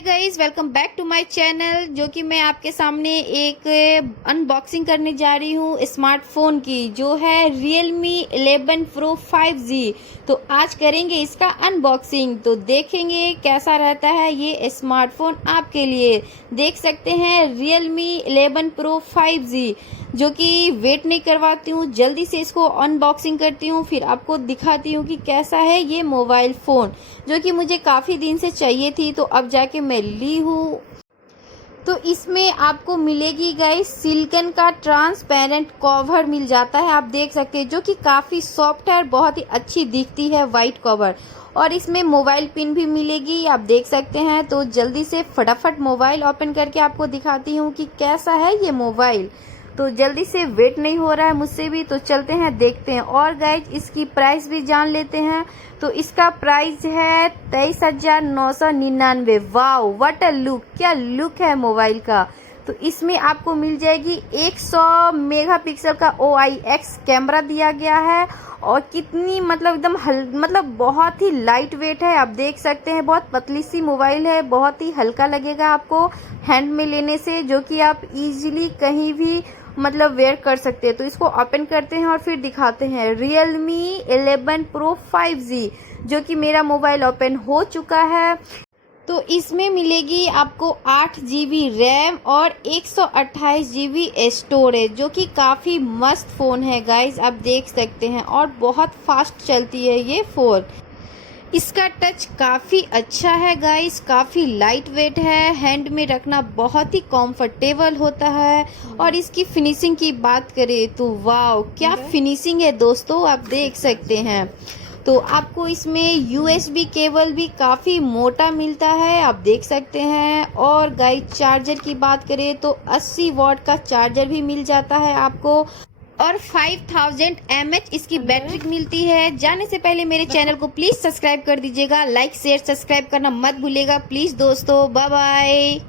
Hi guys, welcome back to my channel. जो कि मैं आपके सामने एक अनबॉक्सिंग करने जा रही हूँ स्मार्टफोन की, जो है Realme 11 Pro 5G। तो आज करेंगे इसका अनबॉक्सिंग, तो देखेंगे कैसा रहता है ये स्मार्टफोन आपके लिए। देख सकते हैं Realme 11 Pro 5G, जो कि वेट नहीं करवाती हूँ, जल्दी से इसको अनबॉक्सिंग करती हूँ, फिर आपको दिखाती हूँ कि कैसा है ये मोबाइल फ़ोन, जो कि मुझे काफ़ी दिन से चाहिए थी, तो अब जाके मैं ली हूँ। तो इसमें आपको मिलेगी गाइस सिलिकन का ट्रांसपेरेंट कवर मिल जाता है, आप देख सकते हैं, जो कि काफ़ी सॉफ्ट है और बहुत ही अच्छी दिखती है वाइट कवर। और इसमें मोबाइल पिन भी मिलेगी, आप देख सकते हैं। तो जल्दी से फटाफट मोबाइल ओपन करके आपको दिखाती हूँ कि कैसा है ये मोबाइल। तो जल्दी से वेट नहीं हो रहा है मुझसे भी, तो चलते हैं देखते हैं। और गाइज इसकी प्राइस भी जान लेते हैं। तो इसका प्राइस है 23,999। वाओ, व्हाट अ लुक, क्या लुक है मोबाइल का। तो इसमें आपको मिल जाएगी 100 मेगापिक्सल का OIS कैमरा दिया गया है। और कितनी मतलब एकदम मतलब बहुत ही लाइट वेट है, आप देख सकते हैं। बहुत पतली सी मोबाइल है, बहुत ही हल्का लगेगा आपको हैंड में लेने से, जो कि आप इजीली कहीं भी मतलब वेयर कर सकते हैं। तो इसको ओपन करते हैं और फिर दिखाते हैं Realme 11 Pro 5G, जो कि मेरा मोबाइल ओपन हो चुका है। तो इसमें मिलेगी आपको 8 GB रैम और 128 GB स्टोरेज, जो कि काफ़ी मस्त फ़ोन है गाइज, आप देख सकते हैं। और बहुत फास्ट चलती है ये फ़ोन। इसका टच काफ़ी अच्छा है गाइस, काफ़ी लाइट वेट है, हैंड में रखना बहुत ही कंफर्टेबल होता है। और इसकी फिनिशिंग की बात करें तो वाओ, क्या फिनिशिंग है दोस्तों, आप देख सकते हैं। तो आपको इसमें USB केबल भी काफ़ी मोटा मिलता है, आप देख सकते हैं। और गाइस चार्जर की बात करें तो 80 वाट का चार्जर भी मिल जाता है आपको। और 5000 mAh इसकी बैटरी मिलती है। जाने से पहले मेरे चैनल को प्लीज़ सब्सक्राइब कर दीजिएगा, लाइक शेयर सब्सक्राइब करना मत भूलिएगा प्लीज़ दोस्तों। Bye bye.